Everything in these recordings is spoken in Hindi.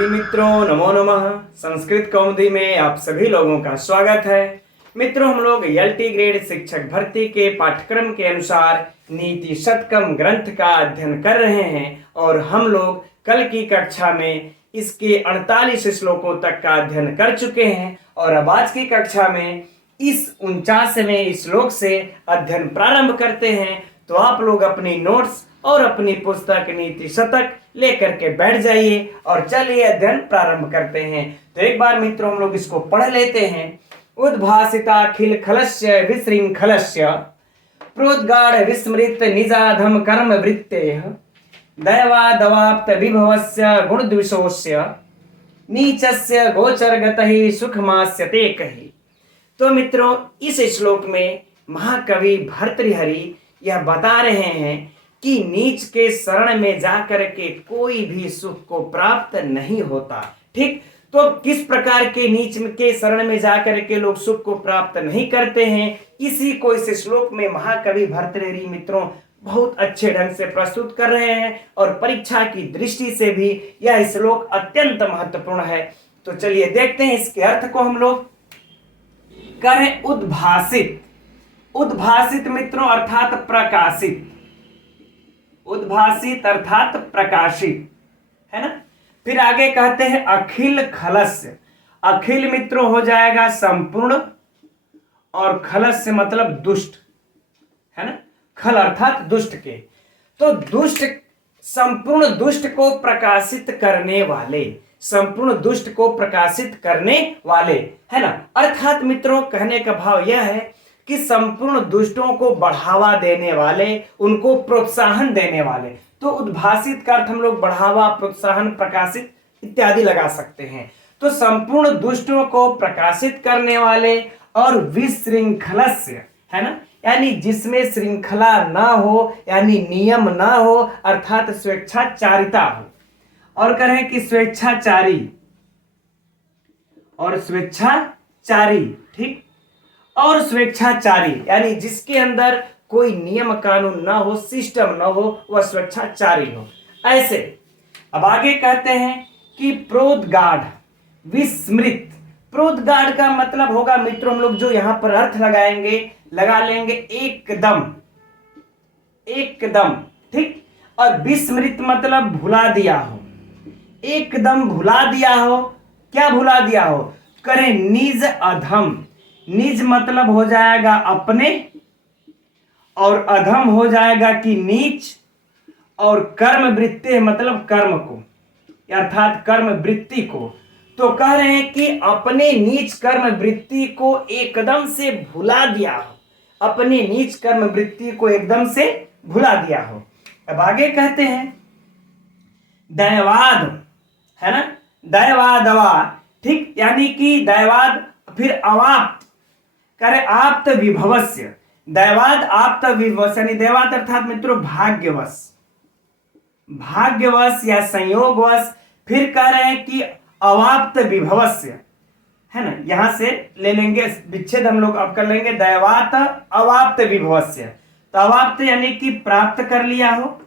विद्यार्थी मित्रों नमो नमः। संस्कृत कौमुदी में आप सभी लोगों का स्वागत है। मित्रों, हम लोग एलटी ग्रेड शिक्षक भर्ती के पाठ्यक्रम के अनुसार नीति शतकम ग्रंथ का अध्ययन कर रहे हैं और हम लोग कल की कक्षा में इसके 48 श्लोकों तक का अध्ययन कर चुके हैं और अब आज की कक्षा में इस 49वें श्लोक से अध्ययन प्रारंभ करते हैं। तो आप लोग अपनी नोट्स और अपनी पुस्तक नीति शतक लेकर के बैठ जाइए और चलिए अध्ययन प्रारंभ करते हैं। तो एक बार मित्रों हम लोग इसको पढ़ लेते हैं। उद्भासिता खिल खलस्य विशृंखलस्य प्रोद्गाढ़ विस्मृत निजाधम कर्म वृत्तेः दैवादवाप्त विभवस्य गुण द्विषोस्य नीचस्य गोचरगतहि सुखमास्यते कहि। तो मित्रों, इस श्लोक में महाकवि भर्तृहरि यह बता रहे हैं कि नीच के शरण में जाकर के कोई भी सुख को प्राप्त नहीं होता। ठीक, तो किस प्रकार के नीच के शरण में जाकर के लोग सुख को प्राप्त नहीं करते हैं, इसी को इस श्लोक में महाकवि भर्तृहरि मित्रों बहुत अच्छे ढंग से प्रस्तुत कर रहे हैं और परीक्षा की दृष्टि से भी यह श्लोक अत्यंत महत्वपूर्ण है। तो चलिए देखते हैं इसके अर्थ को हम लोग करें। उद्भासित, उद्भासित मित्रों अर्थात प्रकाशित, उद्भासित अर्थात प्रकाशित, है ना। फिर आगे कहते हैं अखिल खलस्य। अखिल मित्रों हो जाएगा संपूर्ण और खलस्य मतलब दुष्ट, है ना। खल अर्थात दुष्ट के, तो दुष्ट संपूर्ण दुष्ट को प्रकाशित करने वाले, संपूर्ण दुष्ट को प्रकाशित करने वाले, है ना। अर्थात मित्रों कहने का भाव यह है कि संपूर्ण दुष्टों को बढ़ावा देने वाले, उनको प्रोत्साहन देने वाले। तो उद्भासित का अर्थ हम लोग बढ़ावा, प्रोत्साहन, प्रकाशित इत्यादि लगा सकते हैं। तो संपूर्ण दुष्टों को प्रकाशित करने वाले और विशृंखलस्य, है ना, यानी जिसमें श्रृंखला ना हो, यानी नियम ना हो, अर्थात स्वेच्छाचारिता हो। और कहें कि स्वेच्छाचारी और स्वेच्छाचारी, ठीक, और स्वेच्छाचारी यानी जिसके अंदर कोई नियम कानून ना हो, सिस्टम ना हो, वह स्वेच्छाचारी हो। ऐसे अब आगे कहते हैं कि प्रोद्गाढ़ विस्मृत। प्रोद्गाढ़ का मतलब होगा मित्रों, हम लोग जो यहां पर अर्थ लगाएंगे, लगा लेंगे एकदम, एकदम, ठीक। और विस्मृत मतलब भुला दिया हो, एकदम भुला दिया हो। क्या भुला दिया हो? करें निज अधम। निज मतलब हो जाएगा अपने और अधम हो जाएगा कि नीच, और कर्म वृत्ति मतलब कर्म को, अर्थात कर्म वृत्ति को। तो कह रहे हैं कि अपने नीच कर्म वृत्ति को एकदम से भुला दिया हो, अपने नीच कर्म वृत्ति को एकदम से भुला दिया हो। अब आगे कहते हैं दैवाद, है ना, दैवादवा, ठीक, यानी कि दैवाद फिर अवाप्त, करे आप्त विभवस्य। दैवाद आप्त विभवस यानी दैवाद अर्थात मित्रों भाग्यवश, भाग्यवश या संयोगवश। फिर कह रहे हैं कि अवाप्त विभवस्य, है ना, यहां से ले लेंगे विच्छेद हम लोग अब कर लेंगे दैवात अवाप्त विभवस्य। तो अवाप्त यानी कि प्राप्त कर लिया हो,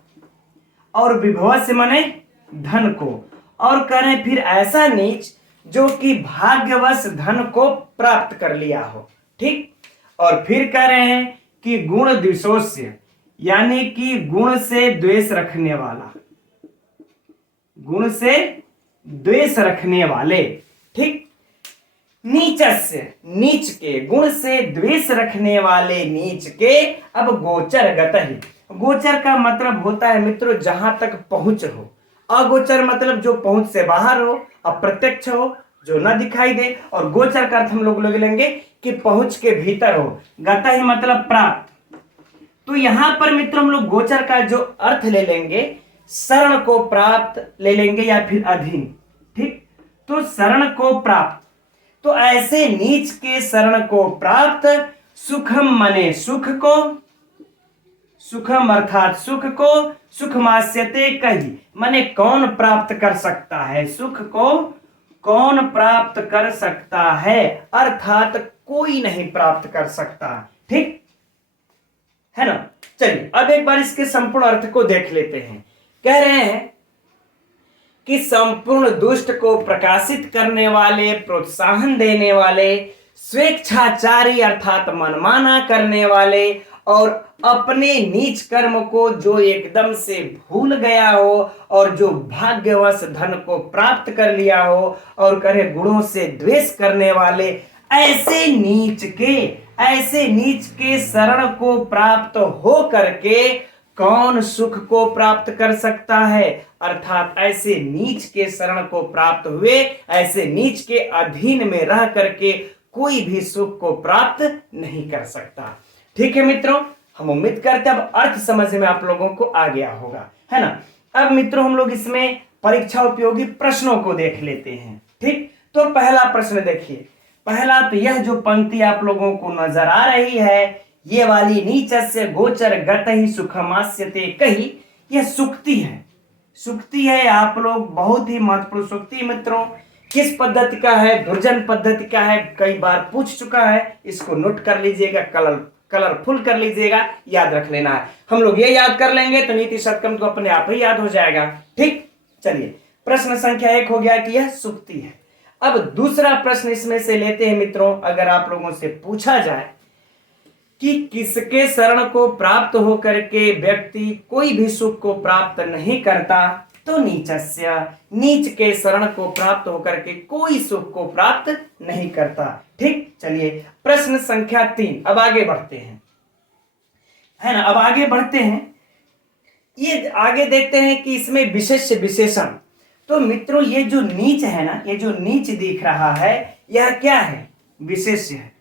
और विभवस्य माने धन को। और कह रहे हैं फिर ऐसा नीच जो कि भाग्यवश धन को प्राप्त कर लिया हो, ठीक। और फिर कह रहे हैं कि गुण द्वेषोस्य, यानी कि गुण से द्वेष रखने वाला, गुण से द्वेष रखने वाले, ठीक। नीचस्य, नीच के, गुण से द्वेष रखने वाले नीच के। अब गोचर गतहि, गोचर का मतलब होता है मित्रों जहां तक पहुंच हो। अगोचर मतलब जो पहुंच से बाहर हो, अप्रत्यक्ष हो, जो न दिखाई दे। और गोचर का अर्थ हम लोग लेंगे कि पहुंच के भीतर हो। गता ही मतलब प्राप्त। तो यहां पर मित्रों हम लोग गोचर का जो अर्थ ले लेंगे, शरण को प्राप्त ले लेंगे या फिर अधीन, ठीक। तो शरण को प्राप्त, तो ऐसे नीच के शरण को प्राप्त। सुखम मने सुख को, सुखम अर्थात सुख को, सुखमास्यते कही, माने कौन प्राप्त कर सकता है सुख को, कौन प्राप्त कर सकता है, अर्थात कोई नहीं प्राप्त कर सकता, ठीक है ना। चलिए अब एक बार इसके संपूर्ण अर्थ को देख लेते हैं। कह रहे हैं कि संपूर्ण दुष्ट को प्रकाशित करने वाले, प्रोत्साहन देने वाले, स्वेच्छाचारी अर्थात मनमाना करने वाले और अपने नीच कर्म को जो एकदम से भूल गया हो और जो भाग्यवश धन को प्राप्त कर लिया हो और करे गुणों से द्वेष करने वाले, ऐसे नीच के शरण को प्राप्त हो करके कौन सुख को प्राप्त कर सकता है। अर्थात ऐसे नीच के शरण को प्राप्त हुए, ऐसे नीच के अधीन में रह करके कोई भी सुख को प्राप्त नहीं कर सकता। ठीक है मित्रों, हम उम्मीद करते हैं अब अर्थ समझ में आप लोगों को आ गया होगा, है ना। अब मित्रों हम लोग इसमें परीक्षा उपयोगी प्रश्नों को देख लेते हैं। ठीक, तो पहला प्रश्न देखिए। पहला तो यह जो पंक्ति आप लोगों को नजर आ रही है, ये वाली नीचस्य गोचर गत ही सुखमास्यते कही, यह सुक्ति है। सुक्ति है, आप लोग बहुत ही महत्वपूर्ण सुक्ति मित्रों। किस पद्धति का है? दुर्जन पद्धति का है, कई बार पूछ चुका है, इसको नोट कर लीजिएगा, कलरफुल कर लीजिएगा, याद रख लेना है। हम लोग ये याद कर लेंगे तो नीति शतकम तो अपने आप ही याद हो जाएगा। ठीक, चलिए प्रश्न संख्या 1 हो गया कि यह सुक्ति है। अब दूसरा प्रश्न इसमें से लेते हैं मित्रों। अगर आप लोगों से पूछा जाए कि किसके शरण को प्राप्त होकर के व्यक्ति कोई भी सुख को प्राप्त नहीं करता, तो नीचस्य, नीच के शरण को प्राप्त होकर के कोई सुख को प्राप्त नहीं करता। ठीक, चलिए प्रश्न संख्या 3, अब आगे बढ़ते हैं, है ना। अब आगे बढ़ते हैं, ये आगे देखते हैं कि इसमें विशेष विशेषण। तो मित्रों ये जो नीच है ना, ये जो नीच दिख रहा है, यह क्या है? विशेष्य है।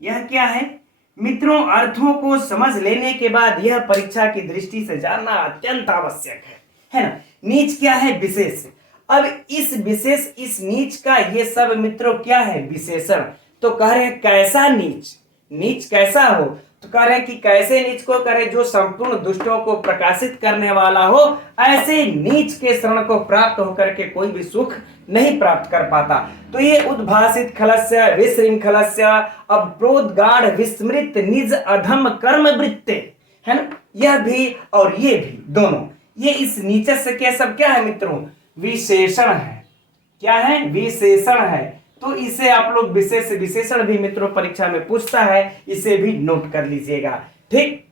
यह क्या है मित्रों? अर्थों को समझ लेने के बाद यह परीक्षा की दृष्टि से जानना अत्यंत आवश्यक है ना। नीच क्या है? विशेष। अब इस विशेष, इस नीच का ये सब मित्रों क्या है? विशेषण। तो कह रहे हैं कैसा नीच, नीच कैसा हो? तो कह रहे हैं कि कैसे नीच को करे? जो संपूर्ण दुष्टों को प्रकाशित करने वाला हो, ऐसे नीच के शरण को प्राप्त होकर के कोई भी सुख नहीं प्राप्त कर पाता। तो ये उद्भासित खलस्य विशृंखलस्य अप्रोद्गाढ़ विस्मृत निज अधम कर्म वृत्ते, है ना। यह भी और ये भी दोनों, ये इस नीचस्य के सब क्या है मित्रों? विशेषण है। क्या है? विशेषण है। तो इसे आप लोग विशेष विशेषण भी मित्रों परीक्षा में पूछता है, इसे भी नोट कर लीजिएगा। ठीक,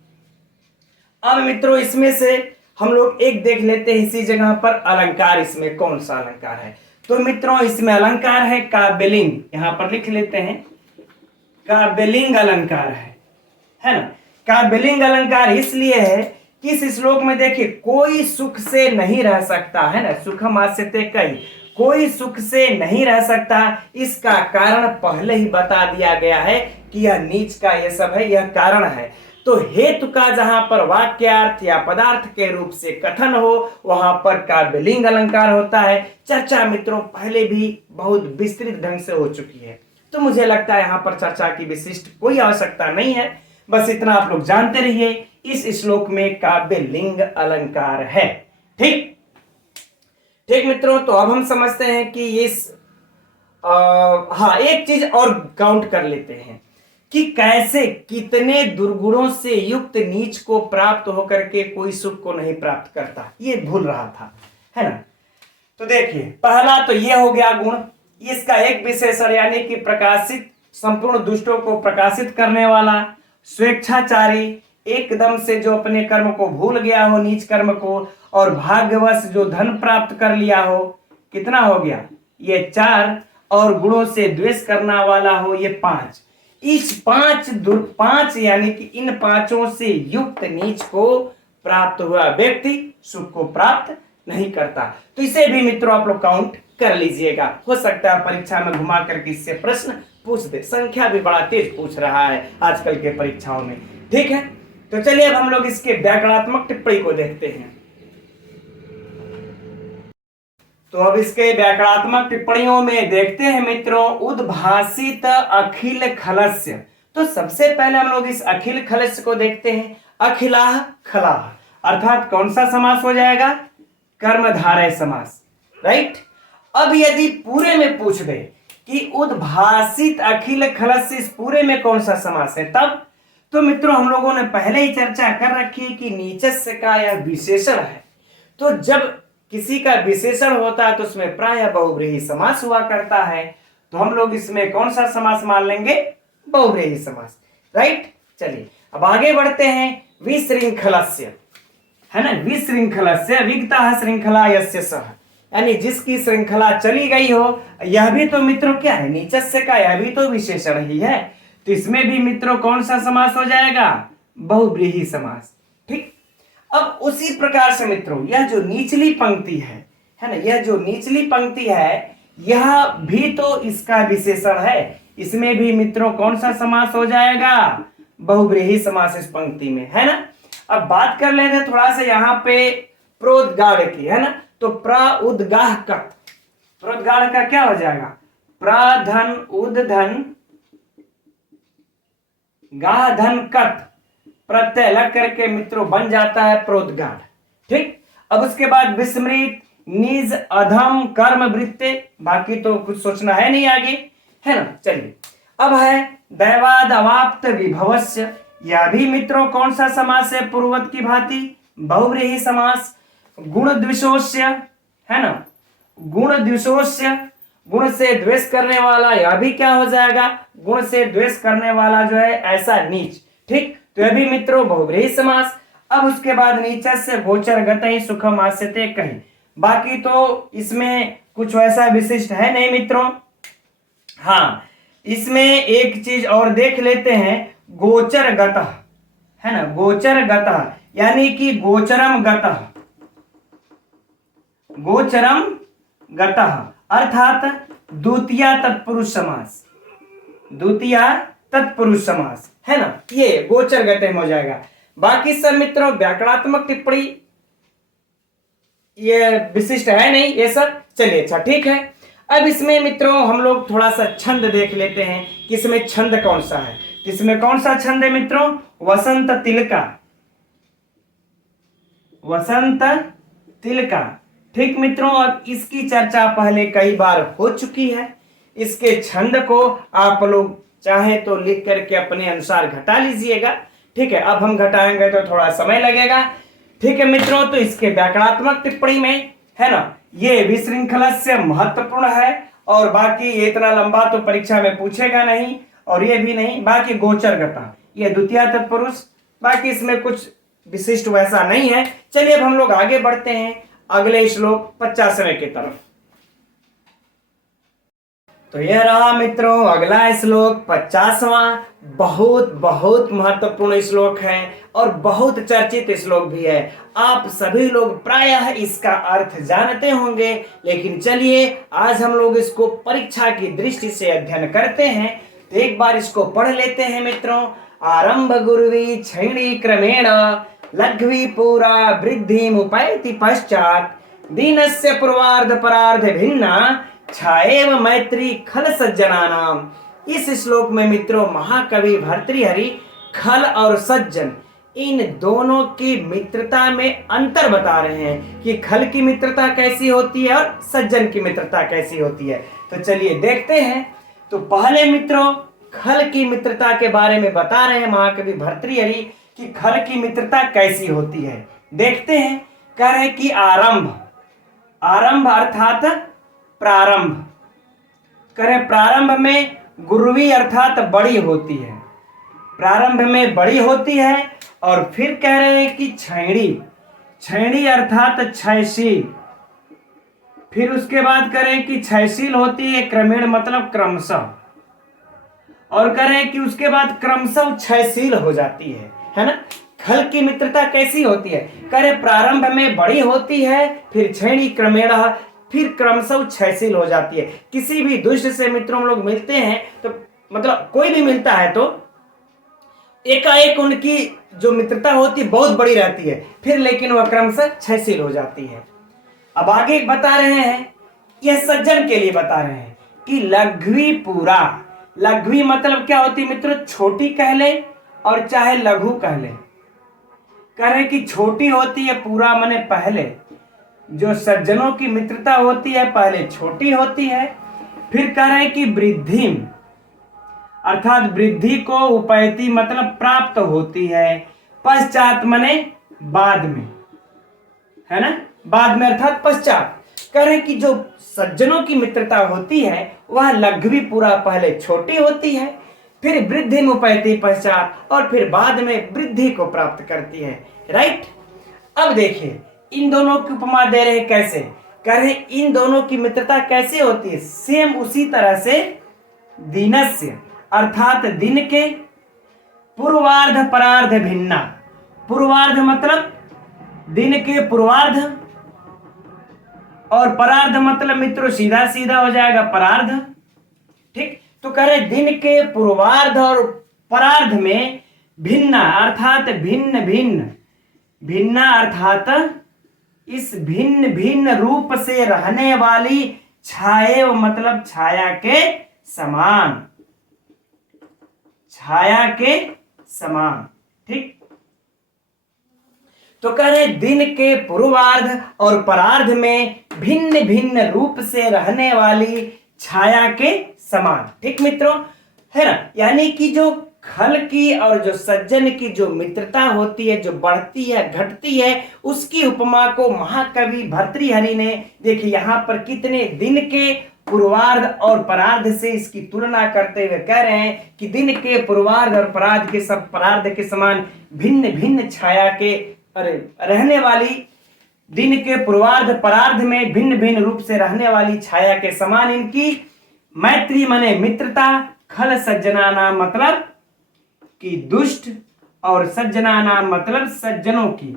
अब मित्रों इसमें से हम लोग एक देख लेते हैं इसी जगह पर अलंकार। इसमें कौन सा अलंकार है? तो मित्रों इसमें अलंकार है काव्यलिंग। यहां पर लिख लेते हैं, काव्यलिंग अलंकार है ना। काव्यलिंग अलंकार इसलिए है कि इस श्लोक में देखिए, कोई सुख से नहीं रह सकता, है ना। सुखमास्यते कई, कोई सुख से नहीं रह सकता। इसका कारण पहले ही बता दिया गया है कि यह नीच का ये सब है, यह कारण है। तो हेतु का जहां पर वाक्यार्थ या पदार्थ के रूप से कथन हो, वहां पर काव्यलिंग अलंकार होता है। चर्चा मित्रों पहले भी बहुत विस्तृत ढंग से हो चुकी है, तो मुझे लगता है यहां पर चर्चा की विशिष्ट कोई आवश्यकता नहीं है। बस इतना आप लोग जानते रहिए, इस श्लोक में काव्यलिंग अलंकार है। ठीक ठीक मित्रों, तो अब हम समझते हैं कि इस एक चीज और काउंट कर लेते हैं कि कैसे, कितने दुर्गुणों से युक्त नीच को प्राप्त होकर के कोई सुख को नहीं प्राप्त करता। ये भूल रहा था, है ना। तो देखिए, पहला तो ये हो गया गुण, इसका एक विशेषण यानी कि प्रकाशित, संपूर्ण दुष्टों को प्रकाशित करने वाला, स्वेच्छाचारी, एकदम से जो अपने कर्म को भूल गया हो, नीच कर्म को, और भाग्यवश जो धन प्राप्त कर लिया हो। कितना हो गया? ये 4। और गुणों से द्वेष करना वाला हो, ये 5। इस 5 यानी कि इन 5 से युक्त नीच को प्राप्त हुआ व्यक्ति सुख को प्राप्त नहीं करता। तो इसे भी मित्रों आप लोग काउंट कर लीजिएगा। हो सकता है परीक्षा में घुमा करके इससे प्रश्न पूछ दे। संख्या भी बड़ा तेज पूछ रहा है आजकल के परीक्षाओं में। ठीक है, तो चलिए अब हम लोग इसके व्याकरणात्मक टिप्पणी को देखते हैं। तो अब इसके व्याकरणात्मक टिप्पणियों में देखते हैं मित्रों, उद्भासित अखिल खलस्य। तो सबसे पहले हम लोग इस अखिल खलस्य को देखते हैं। अखिलाह खलाह, अर्थात कौन सा समास हो जाएगा? कर्मधारय समास, राइट। अब यदि पूरे में पूछ दे कि उद्भासित अखिल खलस्य, इस पूरे में कौन सा समास है, तब तो मित्रों हम लोगों ने पहले ही चर्चा कर रखी है कि नीचस्य का यह विशेषण है। तो जब किसी का विशेषण होता है तो उसमें प्रायः बहुव्रीहि समास हुआ करता है। तो हम लोग इसमें कौन सा समास मान लेंगे? बहुव्रीहि समास। राइट, चलिए अब आगे बढ़ते हैं। विशृंखलस्य, है ना, विशृंखलस्य विगतः श्रृंखला यस्य सः, यानी जिसकी श्रृंखला चली गई हो। यह भी तो मित्रों क्या है? नीचस्य का यह भी तो विशेषण ही है। तो इसमें भी मित्रों कौन सा समास हो जाएगा? बहुव्रीहि समास। ठीक, अब उसी प्रकार से मित्रों यह जो निचली पंक्ति है ना, यह जो निचली पंक्ति है यह भी तो इसका विशेषण है। इसमें भी मित्रों कौन सा समास हो जाएगा? बहुव्रीहि समास इस पंक्ति में, है ना। अब बात कर लेते हैं थोड़ा सा यहाँ पे प्रोद्गाढ़ की, है ना। तो प्रोद्गाह कत, प्रोद्गाढ़ का क्या हो जाएगा? प्रधन उद्धन गाह धन कत प्रत्यय लग करके मित्रों बन जाता है प्रोद्गाढ़। ठीक, अब उसके बाद विस्मृत निज अधम कर्म वृत्ते, बाकी तो कुछ सोचना है नहीं आगे, है ना। चलिए अब है दैवाद अवाप्त विभवस्य, यह भी मित्रों कौन सा समास है? पूर्ववत की भांति बहुव्रीहि समास। गुण द्विशोष्य, है ना, गुण द्विशोष्य, गुण से द्वेष करने वाला, यह भी क्या हो जाएगा? गुण से द्वेष करने वाला जो है ऐसा नीच। ठीक, तो यह भी मित्रों बहुव्रीहि समास। अब उसके बाद नीचस्य गोचर गतहि सुखम आस्यते कहीं, बाकी तो इसमें कुछ वैसा विशिष्ट है नहीं मित्रों। हाँ, इसमें एक चीज और देख लेते हैं, गोचर गतः, है ना, गोचर गतः यानी कि गोचरम गतः, गोचरम गतः अर्थात द्वितीया तत्पुरुष समास, द्वितीया तत्पुरुष समास, है ना, ये गोचर गते में हो जाएगा। बाकी सब मित्रों व्याकरणात्मक टिप्पणी ये विशिष्ट है नहीं ये सब। चलिए अच्छा ठीक है। अब इसमें मित्रों हम लोग थोड़ा सा छंद देख लेते हैं कि इसमें छंद कौन सा है। इसमें कौन सा छंद है मित्रों? वसंत तिलका, वसंत तिलका। ठीक मित्रों, अब इसकी चर्चा पहले कई बार हो चुकी है। इसके छंद को आप लोग चाहे तो लिख करके अपने अनुसार घटा लीजिएगा। ठीक है, अब हम घटाएंगे तो थोड़ा समय लगेगा। ठीक है मित्रों, तो इसके व्याकरणात्मक टिप्पणी में, है ना, ये विशृंखलस्य महत्वपूर्ण है और बाकी ये इतना लंबा तो परीक्षा में पूछेगा नहीं और ये भी नहीं। बाकी गोचरगता ये द्वितीय तत्पुरुष, बाकी इसमें कुछ विशिष्ट वैसा नहीं है। चलिए अब हम लोग आगे बढ़ते हैं अगले श्लोक 50वें की तरफ। तो यह रहा मित्रों अगला श्लोक 50वां। बहुत बहुत महत्वपूर्ण श्लोक है और बहुत चर्चित श्लोक भी है। आप सभी लोग प्रायः इसका अर्थ जानते होंगे, लेकिन चलिए आज हम लोग इसको परीक्षा की दृष्टि से अध्ययन करते हैं। तो एक बार इसको पढ़ लेते हैं मित्रों। आरंभ गुरुवी क्षैणी क्रमेण लघ्वी पूरा वृद्धि मुपैति पश्चात दीनस्य पूर्वार्ध परार्ध भिन्ना छाएव मैत्री खल सज्जनानाम। इस श्लोक में मित्रों महाकवि भर्तृहरि खल और सज्जन इन दोनों की मित्रता में अंतर बता रहे हैं कि खल की मित्रता कैसी होती है और सज्जन की मित्रता कैसी होती है। तो चलिए देखते हैं। तो पहले मित्रों खल की मित्रता के बारे में बता रहे हैं महाकवि भर्तृहरि कि खल की मित्रता कैसी होती है। देखते हैं। कह रहे कि आरंभ, आरंभ अर्थात प्रारंभ, करें प्रारंभ में गुरुवी अर्थात बड़ी होती है, प्रारंभ में बड़ी होती है। और फिर कह रहे हैं कि क्षैणी, क्षैणी अर्थात क्षयशील। फिर उसके बाद करें कि क्षयशील होती है क्रमेण मतलब क्रमशः, और करें कि उसके बाद क्रमशः क्षयशील हो जाती है ना। खल की मित्रता कैसी होती है? करें प्रारंभ में बड़ी होती है, फिर क्षैणी क्रमेण, फिर क्रमशः क्षयशील हो जाती है। किसी भी दुष्ट से मित्रों हम लोग मिलते हैं तो मतलब कोई भी मिलता है तो एकाएक उनकी जो मित्रता होती है बहुत बड़ी रहती है, फिर लेकिन वह क्रमशः क्षयशील हो जाती है। अब आगे बता रहे हैं, यह सज्जन के लिए बता रहे हैं कि लघ्वी पूरा। लघ्वी मतलब क्या होती है मित्रों? छोटी कह ले और चाहे लघु कह ले। कह रहे कि छोटी होती है पूरा माने पहले, जो सज्जनों की मित्रता होती है पहले छोटी होती है। फिर कह रहे कि वृद्धि अर्थात वृद्धि को उपैति मतलब प्राप्त होती है, पश्चात मने बाद में, है ना, बाद में अर्थात पश्चात। कह रहे कि जो सज्जनों की मित्रता होती है वह लघ्वी पुरा पहले छोटी होती है, फिर वृद्धि मुपैति पश्चात, और फिर बाद में वृद्धि को प्राप्त करती है। राइट। अब देखिए इन दोनों की उपमा दे रहे कैसे, कह रहे इन दोनों की मित्रता कैसे होती है, सेम उसी तरह से दिनस्य अर्थात दिन के पूर्वार्ध परार्ध भिन्ना। पूर्वार्ध मतलब दिन के पूर्वार्ध, और परार्ध मतलब मित्रों सीधा सीधा हो जाएगा परार्ध। ठीक, तो कह रहे दिन के पूर्वार्ध और परार्ध में भिन्ना अर्थात भिन्न भिन्न, भिन्ना अर्थात इस भिन्न भिन्न रूप से रहने वाली छाया मतलब छाया के समान, छाया के समान। ठीक, तो कह रहे दिन के पूर्वार्ध और परार्ध में भिन्न भिन्न रूप से रहने वाली छाया के समान। ठीक मित्रों, है ना, यानी कि जो खल की और जो सज्जन की जो मित्रता होती है, जो बढ़ती है घटती है, उसकी उपमा को महाकवि भर्तृहरि ने देखिए यहाँ पर कितने दिन के पूर्वार्ध और परार्ध से इसकी तुलना करते हुए कह रहे हैं कि दिन के पूर्वार्ध और परार्ध के समान भिन्न भिन्न छाया के रहने वाली, दिन के पूर्वार्ध परार्ध में भिन्न भिन्न रूप से रहने वाली छाया के समान इनकी मैत्री माने मित्रता। खल सज्जना नाम मतलब कि दुष्ट, और सज्जना नाम मतलब सज्जनों की,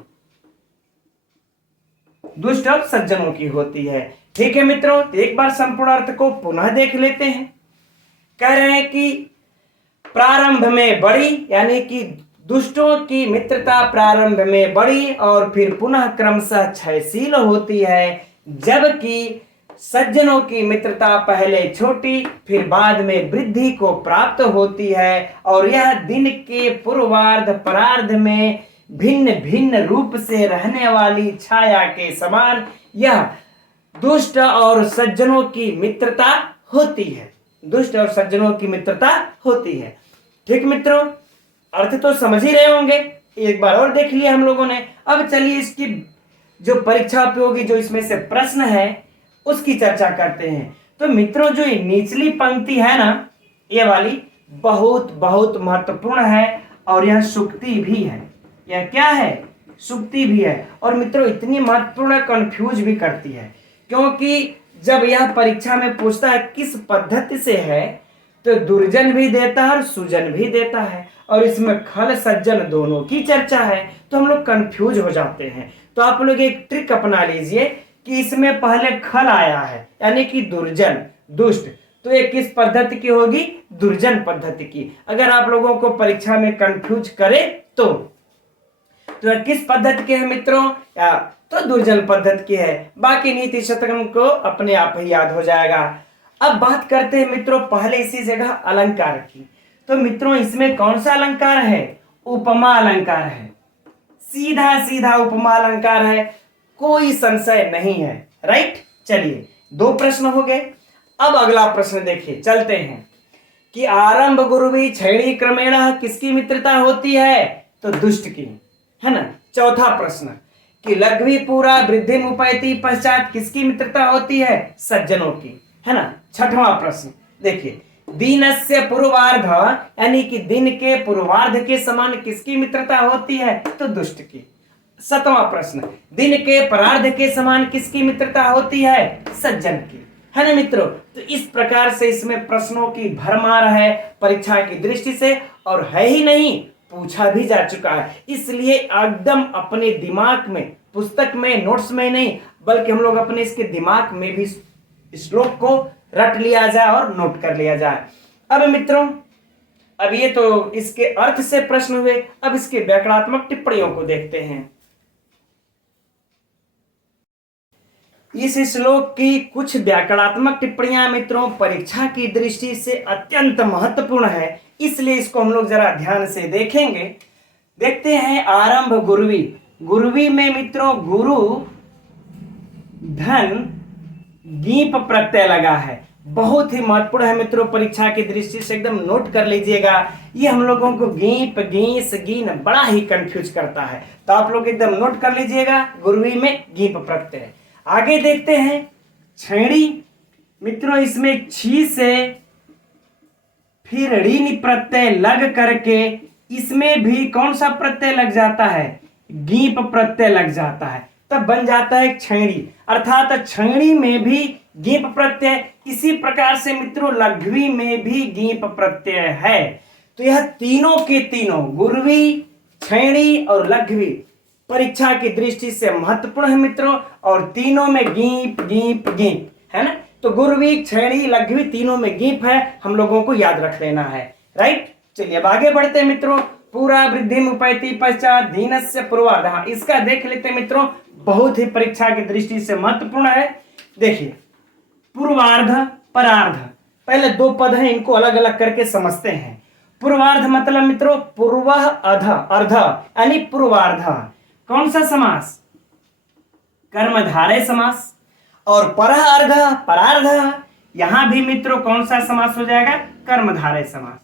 दुष्ट और सज्जनों की होती है। ठीक है मित्रों, तो एक बार संपूर्ण अर्थ को पुनः देख लेते हैं। कह रहे हैं कि प्रारंभ में बड़ी, यानी कि दुष्टों की मित्रता प्रारंभ में बड़ी और फिर पुनः क्रमशः क्षयशील होती है, जबकि सज्जनों की मित्रता पहले छोटी फिर बाद में वृद्धि को प्राप्त होती है, और यह दिन के पूर्वार्ध परार्ध में भिन्न भिन्न रूप से रहने वाली छाया के समान यह दुष्ट और सज्जनों की मित्रता होती है, दुष्ट और सज्जनों की मित्रता होती है। ठीक मित्रों, अर्थ तो समझ ही रहे होंगे, एक बार और देख लिया हम लोगों ने। अब चलिए इसकी जो परीक्षा उपयोगी जो इसमें से प्रश्न है उसकी चर्चा करते हैं। तो मित्रों जो ये निचली पंक्ति है ना, ये वाली बहुत बहुत महत्वपूर्ण है, और यह सुक्ति भी है। यह क्या है? सुक्ति भी है। और मित्रों इतनी महत्वपूर्ण कंफ्यूज भी करती है, क्योंकि जब यह परीक्षा में पूछता है किस पद्धति से है, तो दुर्जन भी देता है और सुजन भी देता है, और इसमें खल सज्जन दोनों की चर्चा है, तो हम लोग कंफ्यूज हो जाते हैं। तो आप लोग एक ट्रिक अपना लीजिए कि इसमें पहले खल आया है यानी कि दुर्जन दुष्ट, तो ये किस पद्धति की होगी? दुर्जन पद्धति की। अगर आप लोगों को परीक्षा में कंफ्यूज करे तो किस पद्धति के है मित्रों? या तो दुर्जन पद्धति की है। बाकी नीति शतकम को अपने आप ही याद हो जाएगा। अब बात करते हैं मित्रों पहले इसी जगह अलंकार की। तो मित्रों इसमें कौन सा अलंकार है? उपमा अलंकार है, सीधा सीधा उपमा अलंकार है, कोई संशय नहीं है। राइट, चलिए दो प्रश्न हो गए। अब अगला प्रश्न देखिए, चलते हैं कि आरंभ गुरुवी छैणी क्रमेण किसकी मित्रता होती है? तो दुष्ट की, है ना। चौथा प्रश्न कि लघ्वी पूरा वृद्धि मुपैति पश्चात किसकी मित्रता होती है? सज्जनों की, है ना। छठवां प्रश्न देखिए, दीनस्य पूर्वार्ध यानी कि दिन के पूर्वार्ध के समान किसकी मित्रता होती है? तो दुष्ट की। सातवां प्रश्न, दिन के परार्ध के समान किसकी मित्रता होती है? सज्जन की, है ना मित्रों। तो इस प्रकार से इसमें प्रश्नों की भरमार है परीक्षा की दृष्टि से, और है ही नहीं, पूछा भी जा चुका है। इसलिए एकदम अपने दिमाग में, पुस्तक में, नोट्स में नहीं, बल्कि हम लोग अपने इसके दिमाग में भी श्लोक को रट लिया जाए और नोट कर लिया जाए। अब मित्रों, अब ये तो इसके अर्थ से प्रश्न हुए, अब इसके व्याकरणात्मक टिप्पणियों को देखते हैं। इस श्लोक की कुछ व्याकरणात्मक टिप्पणियां मित्रों परीक्षा की दृष्टि से अत्यंत महत्वपूर्ण है, इसलिए इसको हम लोग जरा ध्यान से देखेंगे। देखते हैं आरंभ गुरुवी। गुरुवी में मित्रों गुरु धन गीप प्रत्यय लगा है, बहुत ही महत्वपूर्ण है मित्रों, परीक्षा की दृष्टि से एकदम नोट कर लीजिएगा। ये हम लोगों को गीप गीस गीन बड़ा ही कंफ्यूज करता है, तो आप लोग एकदम नोट कर लीजिएगा। गुरवी में गीप प्रत्यय। आगे देखते हैं छेड़ी मित्रों, इसमें छी से फिर ऋण प्रत्यय लग करके इसमें भी कौन सा प्रत्यय लग जाता है, गीप प्रत्यय लग जाता है, तब बन जाता है छेड़ी। अर्थात छेड़ी में भी गीप प्रत्यय। इसी प्रकार से मित्रों लघवी में भी गीप प्रत्यय है। तो यह तीनों के तीनों गुरवी, छेड़ी और लघवी परीक्षा की दृष्टि से महत्वपूर्ण है मित्रों, और तीनों में गीप गीप गीप है ना। तो गुरवी, छेड़ी, लघवी तीनों में गीप है, हम लोगों को याद रख लेना है। राइट, चलिए अब आगे बढ़ते हैं मित्रों। पूरा वृद्धि उपैति पश्चात धीनस्य पूर्वार्ध, इसका देख लेते हैं मित्रों, बहुत ही परीक्षा की दृष्टि से महत्वपूर्ण है। देखिए पूर्वार्ध परार्ध, पहले दो पद हैं, इनको अलग अलग करके समझते हैं। पूर्वार्ध मतलब मित्रों पूर्व अध अर्ध यानी पूर्वार्ध। कौन सा समास, कर्मधारय समास। और परअर्ध परार्ध, यहां भी मित्रों कौन सा समास हो जाएगा, कर्मधारय समास।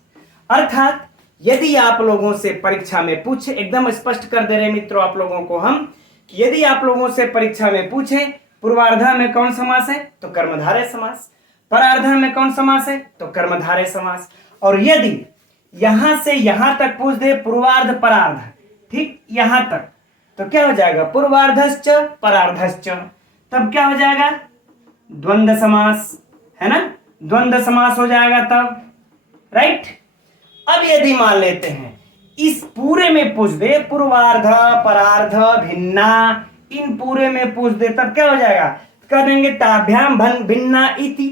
अर्थात यदि आप लोगों से परीक्षा में पूछे, एकदम स्पष्ट कर दे रहे मित्रों आप लोगों को हम, कि यदि आप लोगों से परीक्षा में पूछे पूर्वार्ध में कौन समास है, तो कर्मधारय समास। परार्ध में कौन समास है, तो कर्मधारय समास। और यदि यहां से यहां तक पूछ दे पूर्वार्ध परार्ध, ठीक यहां तक, तो क्या हो जाएगा, पूर्वार्धश्च परार्धश्च, तब क्या हो जाएगा, द्वंद्व समास, है ना, द्वंद्व समास हो जाएगा तब। राइट, अब यदि मान लेते हैं इस पूरे में पूछ दे पूर्वार्ध परार्ध भिन्ना, इन पूरे में पूछ दे, तब क्या हो जाएगा, कह देंगे ताभ्याम भिन्ना इति,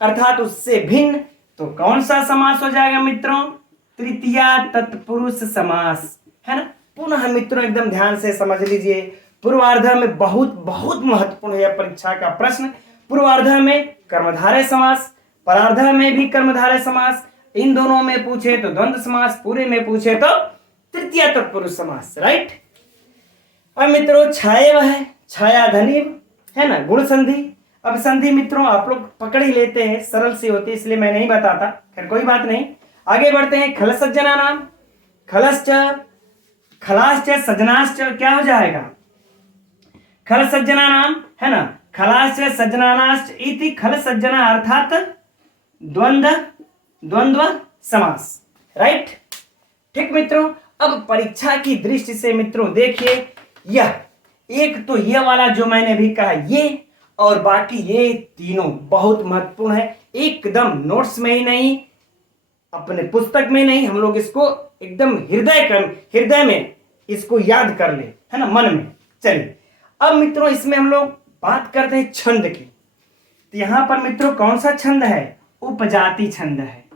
अर्थात उससे भिन्न। तो कौन सा समास हो जाएगा मित्रों, तृतीया तत्पुरुष समास, है ना। पुनः मित्रों एकदम ध्यान से समझ लीजिए, पूर्वार्ध में बहुत बहुत महत्वपूर्ण है परीक्षा का प्रश्न। पूर्वार्ध में कर्मधारय समास, परार्ध में भी कर्मधारय समास, इन दोनों में पूछे तो द्वंद्व समास, पूरे में पूछे तो तृतीय तत्पुरुष समास। राइट, अब मित्रों छाया है, छाया धनीव, है ना, गुण संधि। अब संधि मित्रों आप लोग पकड़ ही लेते हैं, सरल सी होती है इसलिए मैं नहीं बताता, खैर कोई बात नहीं। आगे बढ़ते हैं, खल सज्जना नाम, खलश्च खलाश्च सजनाश्च, क्या हो जाएगा, खल सज्जना नाम, है ना, खलाश्च सज्जनानाश्च इति खल सज्जना, अर्थात द्वंद्व समास। राइट, ठीक मित्रों। अब परीक्षा की दृष्टि से मित्रों देखिए, यह एक तो ये वाला जो मैंने भी कहा ये, और बाकी ये तीनों बहुत महत्वपूर्ण है। एकदम नोट्स में ही नहीं, अपने पुस्तक में नहीं, हम लोग इसको एकदम हृदय में इसको याद कर ले, है ना, मन में। चलिए अब मित्रों इसमें हम लोग बात करते हैं छंद की। तो यहां पर मित्रों कौन सा छंद है, उपजाति छंद है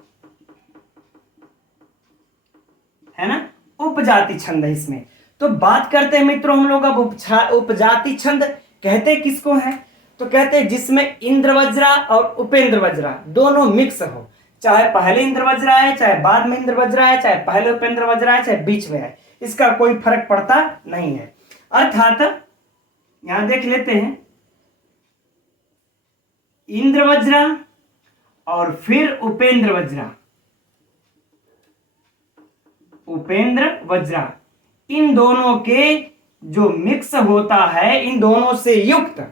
ना, उपजाति छंद है इसमें। तो बात करते हैं मित्रों हम लोग अब उपजाति छंद कहते किसको है, तो कहते हैं जिसमें इंद्र वज्रा और उपेंद्र वज्रा दोनों मिक्स हो, चाहे पहले इंद्र वज्रा है, चाहे बाद में इंद्र वज्रा है, चाहे पहले उपेंद्र वज्रा है, चाहे बीच में है, इसका कोई फर्क पड़ता नहीं है। अर्थात यहां देख लेते हैं, इंद्र वज्रा और फिर उपेंद्र वज्रा, इन दोनों के जो मिक्स होता है, इन दोनों से युक्त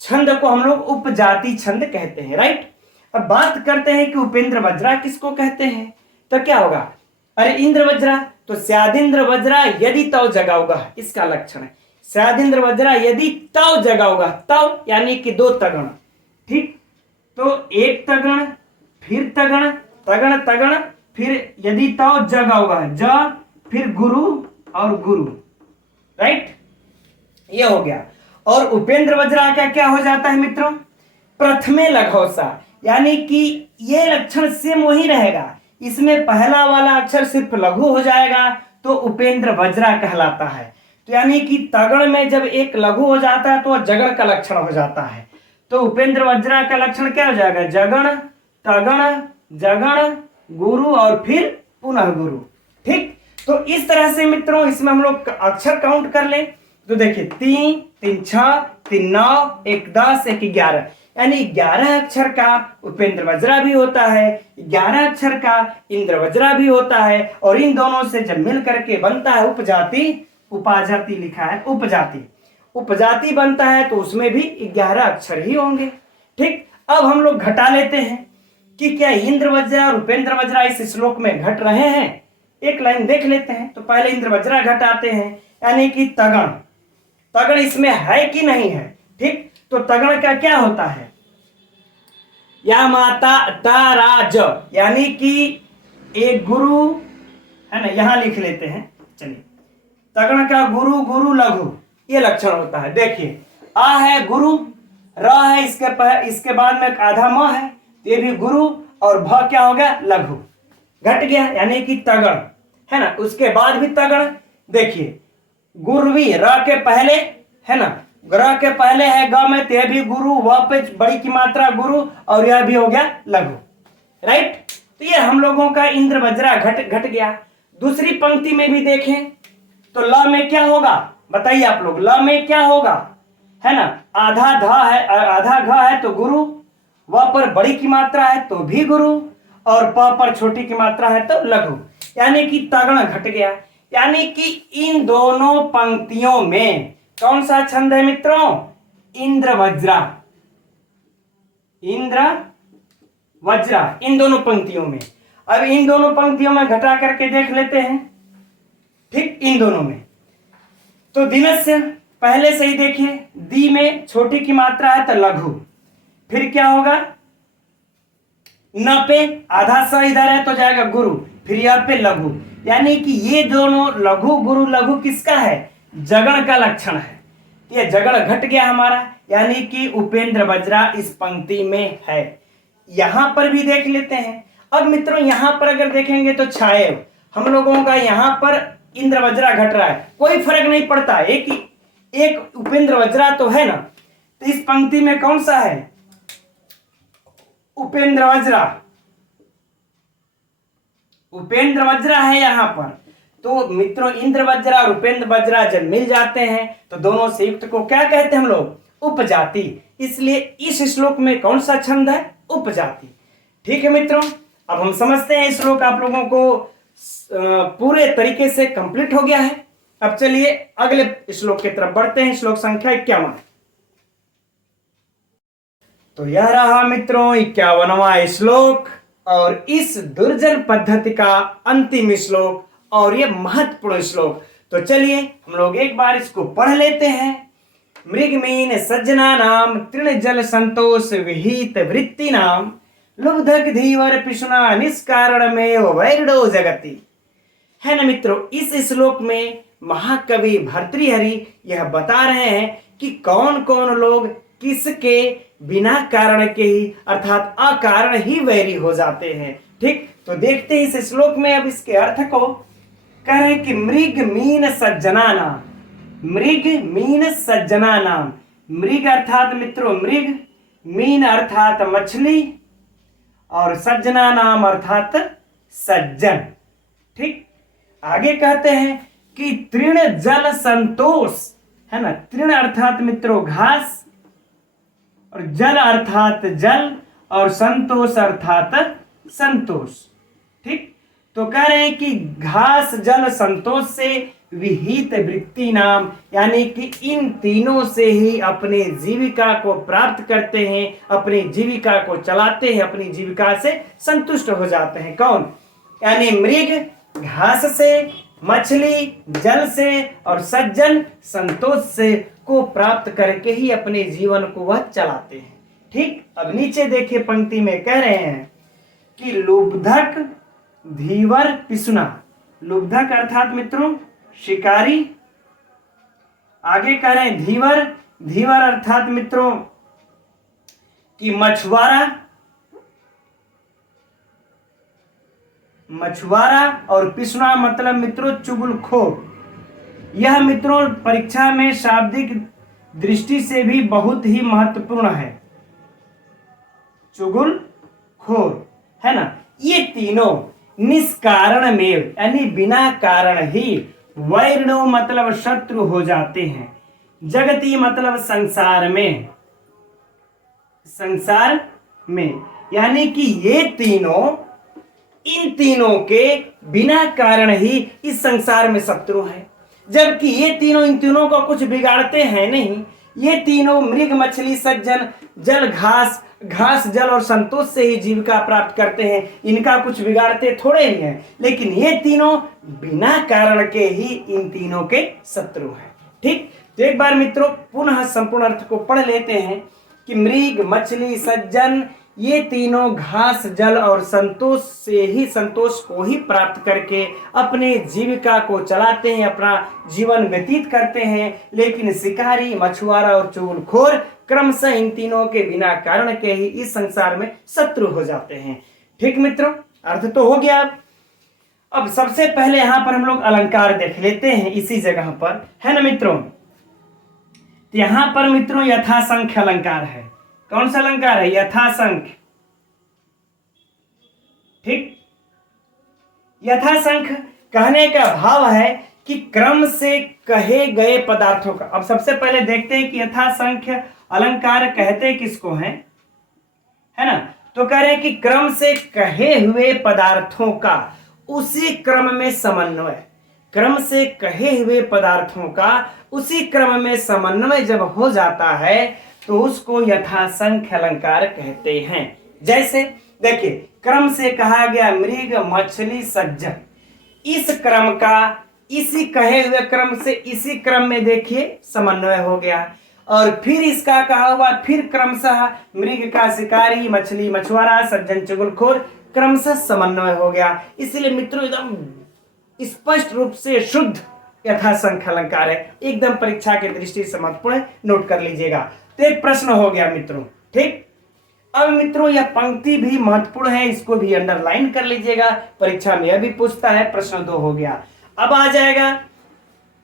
छंद को हम लोग उपजाति छंद कहते हैं। राइट, अब बात करते हैं कि उपेंद्र वज्रा किसको कहते हैं, तो क्या होगा, अरे इंद्र वज्रा तो स्यादिंद्र वज्रा यदि तव जगा होगा, इसका लक्षण है स्यादिंद्र वज्रा यदि तव जगा होगा, तव यानी कि दो तगण, ठीक, तो एक तगण फिर तगण तगण तगण, फिर यदि तव जगा होगा ज, फिर गुरु और गुरु। राइट, ये हो गया। और उपेंद्र वज्रा का क्या हो जाता है मित्रों, प्रथमे लघौसा, यानी कि ये लक्षण सेम वही रहेगा, इसमें पहला वाला अक्षर सिर्फ लघु हो जाएगा तो उपेंद्र वज्रा कहलाता है। तो यानी कि तगड़ में जब एक लघु हो जाता है तो जगड़ का लक्षण हो जाता है, तो उपेंद्र वज्रा का लक्षण क्या हो जाएगा, जगण तगण जगण गुरु और फिर पुनः गुरु। ठीक, तो इस तरह से मित्रों इसमें हम लोग अक्षर काउंट कर ले, तो देखिए 3 3 6 3 9 1 10 1 11, यानी 11 अक्षर का उपेंद्र वज्रा भी होता है, 11 अक्षर का इंद्र वज्रा भी होता है, और इन दोनों से जब मिल करके बनता है उपजाति, उपाजाति लिखा है उपजाति, उपजाति बनता है तो उसमें भी 11 अक्षर ही होंगे। ठीक, अब हम लोग घटा लेते हैं कि क्या इंद्र वज्रा और उपेंद्र वज्रा इस श्लोक में घट रहे हैं। एक लाइन देख लेते हैं। तो पहले इंद्र वज्रा घटाते हैं, यानी कि तगण, तगण इसमें है कि नहीं है। ठीक, तो तगण का क्या होता है, या माता ताराज, यानी कि एक गुरु है ना, यहां लिख लेते हैं। चलिए, तगण का गुरु, गुरु लघु, ये लक्षण होता है। देखिए, आ है गुरु, र है इसके बाद में आधा म है, ये भी गुरु, और भ क्या हो गया, लघु, घट गया, यानी कि तगण है ना। उसके बाद भी तगण, देखिए गुरवी, र के पहले है ना, ग्र के पहले है ग में, ते भी गुरु, व पे बड़ी की मात्रा गुरु, और यह भी हो गया लघु, राइट। तो ये हम लोगों का इंद्र वज्रा घट गया। दूसरी पंक्ति में भी देखें तो ल में क्या होगा, बताइए आप लोग, ल में क्या होगा, है ना, आधा ध है, आधा घ है तो गुरु, व पर बड़ी की मात्रा है तो भी गुरु, और प पर छोटी की मात्रा है तो लघु, यानी कि तगण घट गया। यानी कि इन दोनों पंक्तियों में कौन सा छंद है मित्रों, इंद्र वज्रा, इंद्र वज्रा, इन दोनों पंक्तियों में। अब इन दोनों पंक्तियों में घटा करके देख लेते हैं। ठीक, इन दोनों में तो दिनस्य पहले से ही देखिए, दी में छोटी की मात्रा है तो लघु, फिर क्या होगा, न पे आधा स इधर है तो जाएगा गुरु, फिर यह पे लघु, यानी कि ये दोनों लघु गुरु लघु किसका है, जगण का लक्षण है। ये जगण घट गया हमारा, यानी कि उपेंद्र वज्रा इस पंक्ति में है। यहां पर भी देख लेते हैं। अब मित्रों यहां पर अगर देखेंगे तो छाये, हम लोगों का यहां पर इंद्र वज्रा घट रहा है, कोई फर्क नहीं पड़ता, एक उपेंद्र वज्रा तो है ना। तो इस पंक्ति में कौन सा है, उपेंद्र वज्रा, उपेंद्र वज्रा है यहां पर। तो मित्रों इंद्र वज्रा और उपेंद्र वज्रा जब मिल जाते हैं तो दोनों संयुक्त को क्या कहते हैं हम लोग, उपजाति। इसलिए इस श्लोक में कौन सा छंद है, उपजाति। ठीक है मित्रों, अब हम समझते हैं श्लोक आप लोगों को पूरे तरीके से कंप्लीट हो गया है। अब चलिए अगले श्लोक की तरफ बढ़ते हैं, श्लोक संख्या 51। तो यह रहा मित्रों 51वां श्लोक, और इस दुर्जन पद्धति का अंतिम श्लोक, और यह महत्वपूर्ण श्लोक। तो चलिए हम लोग एक बार इसको पढ़ लेते हैं। मृगमीन सज्जना नाम तृण जल संतोष विहित वृत्ति नाम लुब्धक धीवर पिशुना निष्कारण में वैरडो जगति। है ना मित्रों, इस श्लोक में महाकवि भर्तृहरि यह बता रहे हैं कि कौन कौन लोग किसके बिना कारण के ही अर्थात अकारण ही वैरी हो जाते हैं। ठीक, तो देखते हैं इस श्लोक में। अब इसके अर्थ को कह रहे हैं कि मृग मीन सज्जना नाम, मृग मीन सज्जना नाम, मृग अर्थात मित्रों मृग, मीन अर्थात मछली, और सज्जना नाम अर्थात सज्जन। ठीक, आगे कहते हैं कि तृण जल संतोष, है ना, तृण अर्थात मित्रों घास, और जल अर्थात जल, और संतोष अर्थात संतोष। ठीक, तो कह रहे हैं कि घास जल संतोष से विहित वृत्ति नाम, यानी कि इन तीनों से ही अपने जीविका को प्राप्त करते हैं, अपनी जीविका को चलाते हैं, अपनी जीविका से संतुष्ट हो जाते हैं। कौन, यानी मृग घास से, मछली जल से, और सज्जन संतोष से को प्राप्त करके ही अपने जीवन को वह चलाते हैं। ठीक, अब नीचे देखिए पंक्ति में कह रहे हैं कि लुब्धक धीवर पिसुना, लुब्धक अर्थात मित्रों शिकारी, आगे कह रहे हैं धीवर, धीवर अर्थात मित्रों कि मछुआरा, मछुआरा, और पिसुना मतलब मित्रों चुगलखोर। यह मित्रों परीक्षा में शाब्दिक दृष्टि से भी बहुत ही महत्वपूर्ण है, चुगलखोर, है ना। ये तीनों निष्कारण में यानी बिना कारण ही, वैरणो मतलब शत्रु हो जाते हैं, जगती मतलब संसार में, संसार में, यानी कि ये तीनों, इन तीनों के बिना कारण ही इस संसार में शत्रु है, जबकि ये तीनों इन तीनों को कुछ बिगाड़ते हैं नहीं। ये तीनों मृग मछली सज्जन जल घास, घास जल और संतोष से ही जीविका प्राप्त करते हैं, इनका कुछ बिगाड़ते थोड़े ही हैं, लेकिन ये तीनों बिना कारण के ही इन तीनों के शत्रु हैं। ठीक, तो एक बार मित्रों पुनः संपूर्ण अर्थ को पढ़ लेते हैं कि मृग मछली सज्जन ये तीनों घास जल और संतोष से ही, संतोष को ही प्राप्त करके अपने जीविका को चलाते हैं, अपना जीवन व्यतीत करते हैं, लेकिन शिकारी, मछुआरा और चुगलखोर क्रमशः इन तीनों के बिना कारण के ही इस संसार में शत्रु हो जाते हैं। ठीक मित्रों, अर्थ तो हो गया। अब सबसे पहले यहां पर हम लोग अलंकार देख लेते हैं इसी जगह पर, है ना मित्रों। यहां पर मित्रों यथासंख्य अलंकार है। कौन सा अलंकार है? यथासंख्य। ठीक, यथासंख्य कहने का भाव है कि क्रम से कहे गए पदार्थों का। अब सबसे पहले देखते हैं कि यथासंख्य अलंकार कहते किसको हैं, है ना। तो कह रहे हैं कि क्रम से कहे हुए पदार्थों का उसी क्रम में समन्वय, क्रम से कहे हुए पदार्थों का उसी क्रम में समन्वय जब हो जाता है तो उसको यथासंख्य अलंकार कहते हैं। जैसे देखिए, क्रम से कहा गया मृग मछली सज्जन, इस क्रम का इसी कहे हुए क्रम से इसी क्रम में देखिए समन्वय हो गया, और फिर इसका कहा हुआ फिर क्रमशः मृग का शिकारी, मछली मछुआरा, सज्जन चुगलखोर, क्रमशः समन्वय हो गया। इसलिए मित्रों एकदम स्पष्ट रूप से शुद्ध यथासंख्य अलंकार है, एकदम परीक्षा की दृष्टि से महत्वपूर्ण, नोट कर लीजिएगा। तो एक प्रश्न हो गया मित्रों। ठीक, अब मित्रों यह पंक्ति भी महत्वपूर्ण है, इसको भी अंडरलाइन कर लीजिएगा, परीक्षा में यह भी पूछता है। प्रश्न 2 हो गया। अब आ जाएगा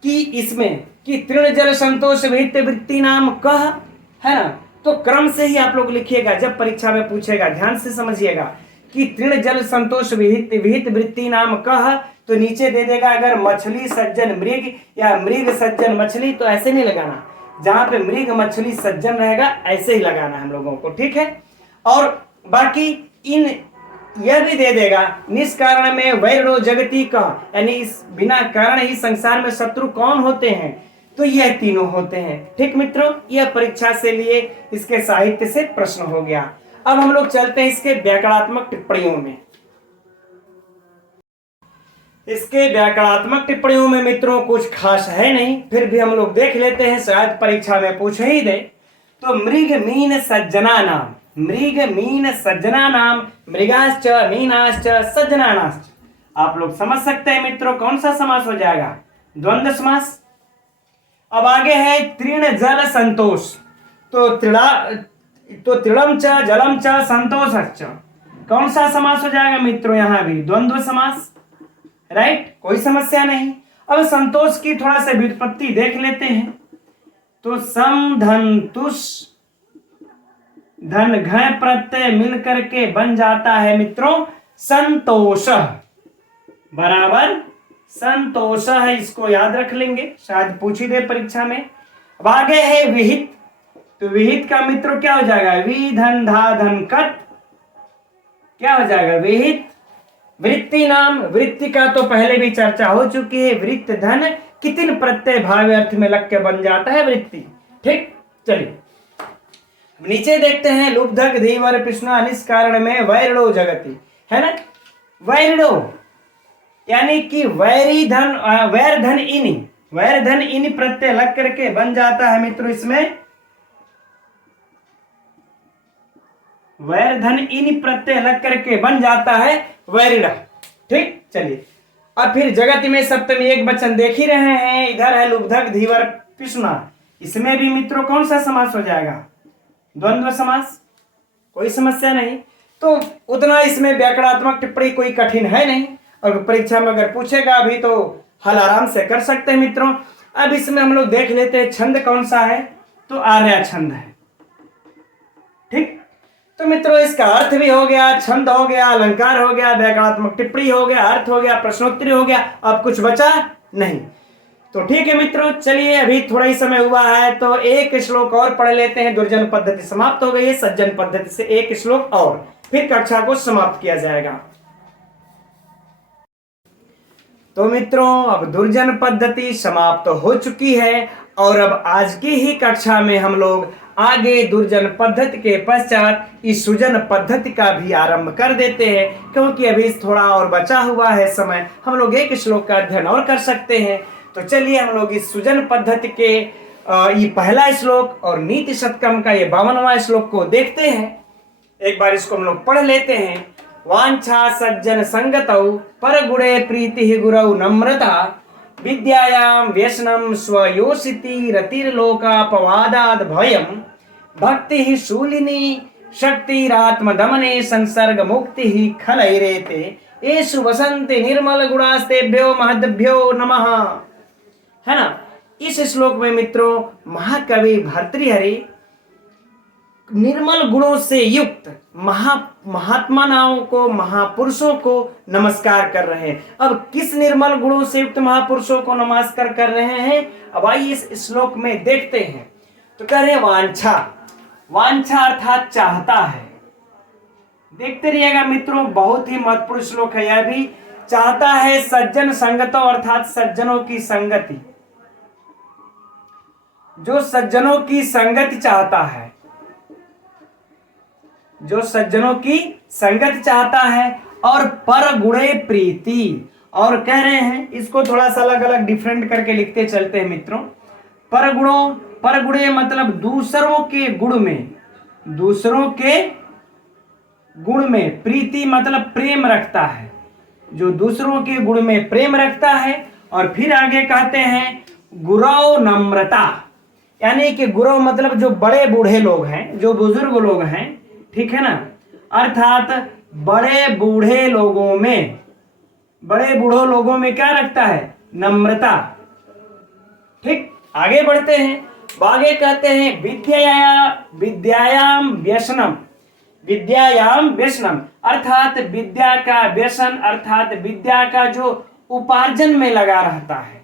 कि इसमें कि तृण जल संतोष विहित वृत्ति नाम कह, है ना। तो क्रम से ही आप लोग लिखिएगा, जब परीक्षा में पूछेगा ध्यान से समझिएगा कि तृण जल संतोष विहित वृत्ति नाम कह, तो नीचे दे देगा अगर मछली सज्जन मृग या मृग सज्जन मछली, तो ऐसे नहीं लगाना, जहां पे मृग मछली सज्जन रहेगा ऐसे ही लगाना हम लोगों को। ठीक है, और बाकी इन यह भी दे देगा निष्कारण में वैरो जगती का, यानी इस बिना कारण ही संसार में शत्रु कौन होते हैं, तो यह तीनों होते हैं। ठीक मित्रों, यह परीक्षा से लिए इसके साहित्य से प्रश्न हो गया। अब हम लोग चलते हैं इसके व्याकरणात्मक टिप्पणियों में। इसके व्याकरणात्मक टिप्पणियों में मित्रों कुछ खास है नहीं, फिर भी हम लोग देख लेते हैं, शायद परीक्षा में पूछ ही दे। तो मृग मीन सज्जना नाम, मृग मीन सज्जना नाम, मृगाश्च मीनाश्च सज्जनानाश्च। आप लोग समझ सकते हैं मित्रों कौन सा समास हो जाएगा? द्वंद्व समास। अब आगे है तृण जल संतोष, तो तृणम च जलम च संतोषश्च, कौन सा समास हो जाएगा मित्रों? यहां भी द्वंद्व समास, राइट, कोई समस्या नहीं। अब संतोष की थोड़ा सा व्युत्पत्ति देख लेते हैं। तो सम धन तुष धन घ प्रत्यय मिलकर के बन जाता है मित्रों संतोष, बराबर संतोष है। इसको याद रख लेंगे, शायद पूछ ही दे परीक्षा में। अब आगे है विहित, तो विहित का मित्रों क्या हो जाएगा? वि धन धा धन कत, क्या हो जाएगा? विहित। वृत्ति नाम, वृत्ति का तो पहले भी चर्चा हो चुकी है, वृत्त धन कितिन प्रत्यय भाव अर्थ में लग के बन जाता है वृत्ति। ठीक, चलिए नीचे देखते हैं लुब्धक धीवर कृष्णा निष्कारण में वैरणो जगति, है ना। वैरणो यानी कि वैरी धन, वैर धन इनि, वैर धन इनि प्रत्यय लग करके बन जाता है मित्रों इसमें वैर धन इनि प्रत्यय लग करके बन जाता है वैरिण। ठीक, चलिए अब फिर जगत में सप्तमी एक वचन देख ही रहे हैं, इधर है लुब्धक धीवर पिशुना, इसमें भी मित्रों कौन सा समास हो जाएगा? द्वंद्व समास, कोई समस्या नहीं। तो उतना इसमें व्याकरणात्मक टिप्पणी कोई कठिन है नहीं, और परीक्षा में अगर पूछेगा अभी तो हल आराम से कर सकते हैं मित्रों। अब इसमें हम लोग देख लेते हैं छंद कौन सा है, तो आर्या छंद है। ठीक, तो मित्रों इसका अर्थ भी हो गया, छंद हो गया, अलंकार हो गया, व्याकरणात्मक टिप्पणी हो गया, अर्थ हो गया, प्रश्नोत्तरी हो गया, अब कुछ बचा नहीं। तो ठीक है मित्रों, चलिए अभी थोड़ा ही समय हुआ है तो एक श्लोक और पढ़ लेते हैं। दुर्जन पद्धति समाप्त हो गई है, सज्जन पद्धति से एक श्लोक और, फिर कक्षा को समाप्त किया जाएगा। तो मित्रों, अब दुर्जन पद्धति समाप्त हो चुकी है और अब आज की ही कक्षा में हम लोग आगे दुर्जन पद्धति के पश्चात इस सुजन पद्धति का भी आरंभ कर देते हैं, क्योंकि अभी थोड़ा और बचा हुआ है समय, हम लोग एक श्लोक का अध्ययन और कर सकते हैं। तो चलिए हम लोग इस सुजन पद्धति के ये पहला श्लोक और नीति शतकम का ये 52वां श्लोक को देखते हैं। एक बार इसको हम लोग पढ़ लेते हैं। वांछा सज्जन संगतौ पर गुणे प्रीति गुरौ नम्रता विद्यायां व्यसनम स्वयोषिति रतिर्लोकापवादाद भयम भक्ति शूलिनी शक्तिरात्मदमने संसर्ग मुक्ति खलैरेते येषु वसन्ति निर्मल गुणास्तेभ्यो महद्भ्यो नमः। है ना। इस श्लोक में मित्रों महाकवि भर्तृहरि निर्मल गुणों से युक्त महात्माओं को, महापुरुषों को नमस्कार कर रहे हैं। अब किस निर्मल गुणों से युक्त महापुरुषों को नमस्कार कर रहे हैं, अब आइए इस श्लोक में देखते हैं। तो कह रहे वांछा, वांछा अर्थात चाहता है। देखते रहिएगा मित्रों, बहुत ही महत्वपूर्ण श्लोक है यह भी। चाहता है सज्जन संगतो अर्थात सज्जनों की संगति, जो सज्जनों की संगति चाहता है, जो सज्जनों की संगत चाहता है, और पर गुणे प्रीति, और कह रहे हैं इसको थोड़ा सा अलग अलग डिफरेंट करके लिखते चलते हैं मित्रों। पर गुणे मतलब दूसरों के गुण में, दूसरों के गुण में, प्रीति मतलब प्रेम रखता है, जो दूसरों के गुण में प्रेम रखता है। और फिर आगे कहते हैं गुरौ नम्रता, यानी कि गुरु मतलब जो बड़े बूढ़े लोग हैं, जो बुजुर्ग लोग हैं, ठीक है ना, अर्थात बड़े बूढ़े लोगों में, बड़े बूढ़ों लोगों में क्या रखता है, नम्रता। ठीक, आगे बढ़ते हैं। आगे कहते हैं विद्यायाम व्यसनम, विद्यायाम व्यसनम अर्थात विद्या का व्यसन, अर्थात विद्या का जो उपार्जन में लगा रहता है,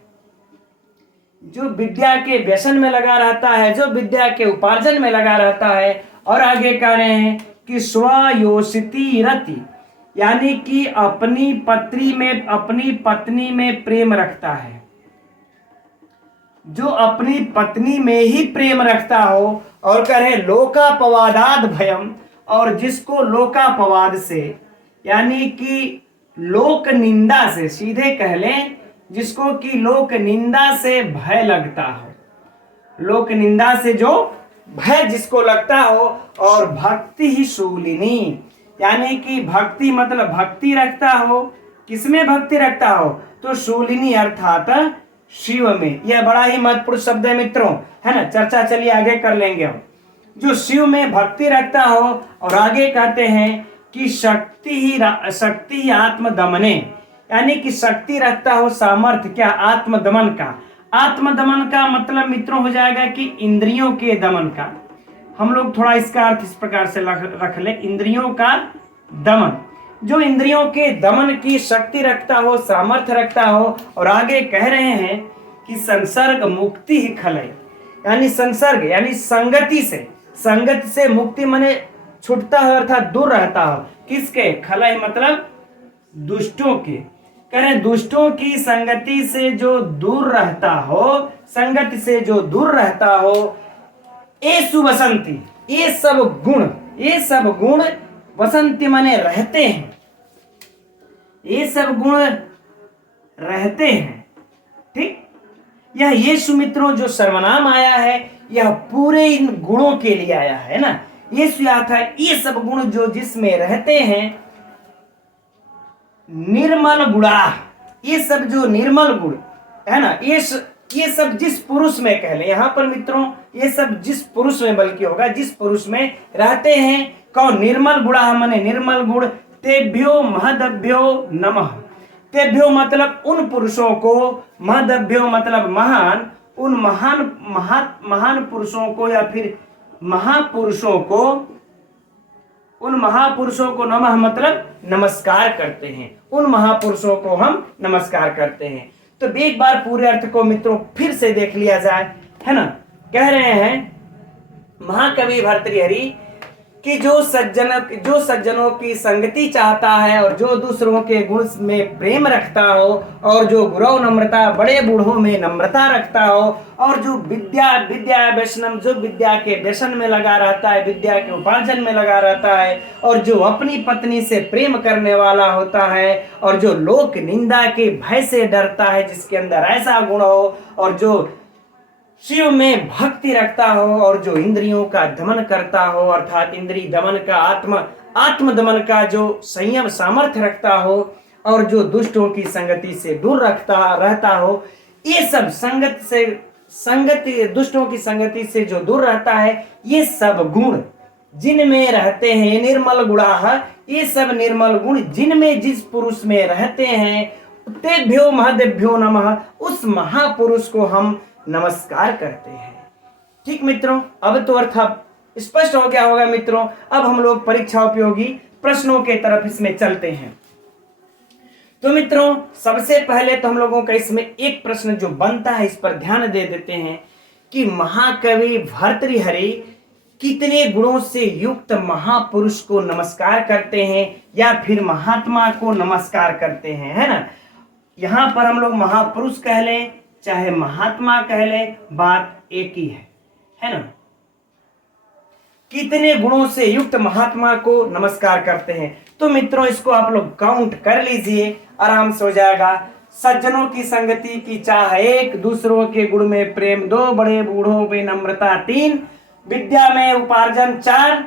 जो विद्या के व्यसन में लगा रहता है, जो विद्या के उपार्जन में लगा रहता है। और आगे कह रहे हैं कि स्वयोषिति रति, यानी कि अपनी पत्नी में प्रेम रखता है, जो अपनी पत्नी में ही प्रेम रखता हो। और कह रहे लोकापवादाद भयम, और जिसको लोकापवाद से, यानी कि लोक निंदा से, सीधे कह लें जिसको कि लोक निंदा से भय लगता हो, लोक निंदा से जो भय जिसको लगता हो। और भक्ति ही शूलिनी, यानी कि भक्ति मतलब भक्ति रखता हो, किसमें भक्ति रखता हो, तो शूलिनी अर्थात शिव में। यह बड़ा ही महत्वपूर्ण शब्द है मित्रों, है ना। चर्चा चलिए आगे कर लेंगे हम। जो शिव में भक्ति रखता हो। और आगे कहते हैं कि शक्ति ही आत्मदमने, यानी कि शक्ति रखता हो, सामर्थ्य क्या, आत्मदमन का। आत्मदमन का मतलब मित्रों हो जाएगा कि इंद्रियों के दमन का। हम लोग थोड़ा इसका अर्थ इस प्रकार से रख ले, इंद्रियों का दमन, जो इंद्रियों के दमन की शक्ति रखता हो, सामर्थ्य रखता हो। और आगे कह रहे हैं कि संसर्ग मुक्ति ही खलय, यानी संसर्ग यानी संगति से मुक्ति माने छूटता है, अर्थात दूर रहता हो। किसके, खलय मतलब दुष्टों के। कह रहे दुष्टों की संगति से जो दूर रहता हो, संगति से जो दूर रहता हो, येषु वसन्ति, ये सब गुण वसन्ति माने रहते हैं, ये सब गुण रहते हैं। ठीक, यह येषु मित्रों जो सर्वनाम आया है, यह पूरे इन गुणों के लिए आया है ना। येषु आता है ये सब गुण जो जिसमें रहते हैं, निर्मल गुणा, ये सब जो निर्मल गुण है ना, ये सब जिस पुरुष में कह ले, यहाँ पर मित्रों ये सब जिस पुरुष में बल्कि होगा, जिस पुरुष में रहते हैं, कौन, निर्मल गुणा माने निर्मल गुण। तेभ्यो महदभ्यो नमः, तेभ्यो मतलब उन पुरुषों को, महदभ्यो मतलब महान, उन महान पुरुषों को या फिर महापुरुषों को, उन महापुरुषों को नमः मतलब नमस्कार करते हैं, उन महापुरुषों को हम नमस्कार करते हैं। तो एक बार पूरे अर्थ को मित्रों फिर से देख लिया जाए, है ना। कह रहे हैं महाकवि भर्तृहरि कि जो सज्जनों की संगति चाहता है और जो दूसरों के गुण में प्रेम रखता हो और जो गुरव नम्रता, बड़े बूढ़ों में नम्रता रखता हो और जो विद्या व्यसनम, जो विद्या के व्यसन में लगा रहता है, विद्या के उपार्जन में लगा रहता है और जो अपनी पत्नी से प्रेम करने वाला होता है और जो लोक निंदा के भय से डरता है, जिसके अंदर ऐसा गुण हो और जो शिव में भक्ति रखता हो और जो इंद्रियों का दमन करता हो, अर्थात इंद्रिय दमन का आत्म दमन का जो संयम सामर्थ्य रखता हो और जो दुष्टों की संगति से दूर रहता हो, ये सब दुष्टों की संगति से जो दूर रहता है, ये सब गुण जिनमें रहते हैं निर्मल गुणाः, ये सब निर्मल गुण जिनमें जिस पुरुष में रहते हैं, तेभ्यो महदेभ्यो नमः, उस महापुरुष को हम नमस्कार करते हैं। ठीक मित्रों, अब तो अर्थ स्पष्ट हो गया होगा मित्रों। अब हम लोग परीक्षा उपयोगी प्रश्नों के तरफ इसमें चलते हैं। तो मित्रों सबसे पहले तो हम लोगों का इसमें एक प्रश्न जो बनता है, इस पर ध्यान दे देते हैं कि महाकवि भर्तृहरि कितने गुणों से युक्त महापुरुष को नमस्कार करते हैं या फिर महात्मा को नमस्कार करते हैं, है ना। यहां पर हम लोग महापुरुष कह लें चाहे महात्मा कह ले, बात एक ही है ना। कितने गुणों से युक्त महात्मा को नमस्कार करते हैं, तो मित्रों इसको आप लोग काउंट कर लीजिए, आराम से हो जाएगा। सज्जनों की संगति की चाह 1, दूसरों के गुण में प्रेम 2, बड़े बूढ़ों में नम्रता 3, विद्या में उपार्जन 4,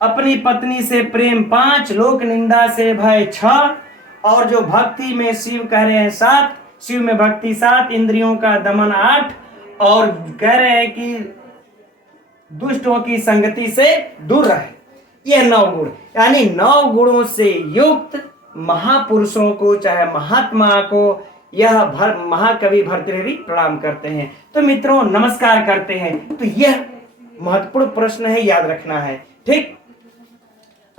अपनी पत्नी से प्रेम 5, लोक निंदा से भय 6 और जो भक्ति में शिव कह रहे हैं 7, शिव में भक्ति 7, इंद्रियों का दमन 8 और कह रहे हैं कि दुष्टों की संगति से दूर रहे, यह 9 गुण, यानी 9 गुणों से युक्त महापुरुषों को चाहे महात्मा को यह महाकवि भर्तृहरि प्रणाम करते हैं। तो मित्रों नमस्कार करते हैं, तो यह महत्वपूर्ण प्रश्न है, याद रखना है। ठीक,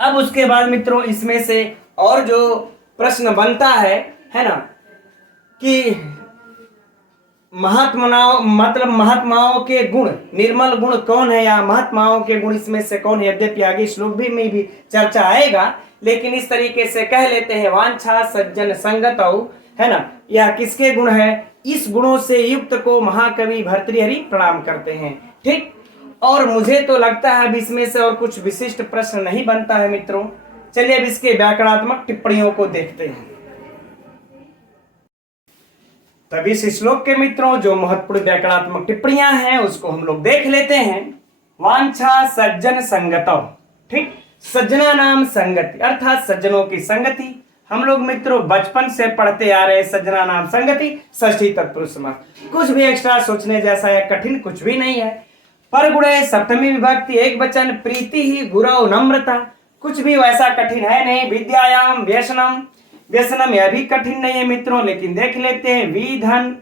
अब उसके बाद मित्रों इसमें से और जो प्रश्न बनता है ना, कि महात्माओं के गुण, निर्मल गुण कौन है या महात्माओं के गुण इसमें से कौन है। यद्यपि आगे श्लोक में भी चर्चा आएगा, लेकिन इस तरीके से कह लेते हैं वांछा सज्जन संगतौ, है ना, यह किसके गुण है। इस गुणों से युक्त को महाकवि भर्तृहरि प्रणाम करते हैं। ठीक, और मुझे तो लगता है अब इसमें से और कुछ विशिष्ट प्रश्न नहीं बनता है मित्रों। चलिए अब इसके व्याकरणात्मक टिप्पणियों को देखते हैं। तभी इस श्लोक के मित्रों जो महत्वपूर्ण व्याकरणात्मक टिप्पणियां हैं उसको हम लोग देख लेते हैं। वांछा सज्जन संगतौ, ठीक, सज्जना नाम संगति अर्थात सज्जनों की संगति। हम लोग मित्रों बचपन से पढ़ते आ रहे सज्जना नाम संगति, षष्ठी तत्पुरुष समास, कुछ भी एक्स्ट्रा सोचने जैसा या कठिन कुछ भी नहीं है। परगुणे सप्तमी विभक्ति एक वचन, प्रीति ही गुरव नम्रता, कुछ भी वैसा कठिन है नहीं। विद्यायाम व्यसनम यह भी कठिन नहीं है मित्रों, लेकिन देख लेते हैं। विधन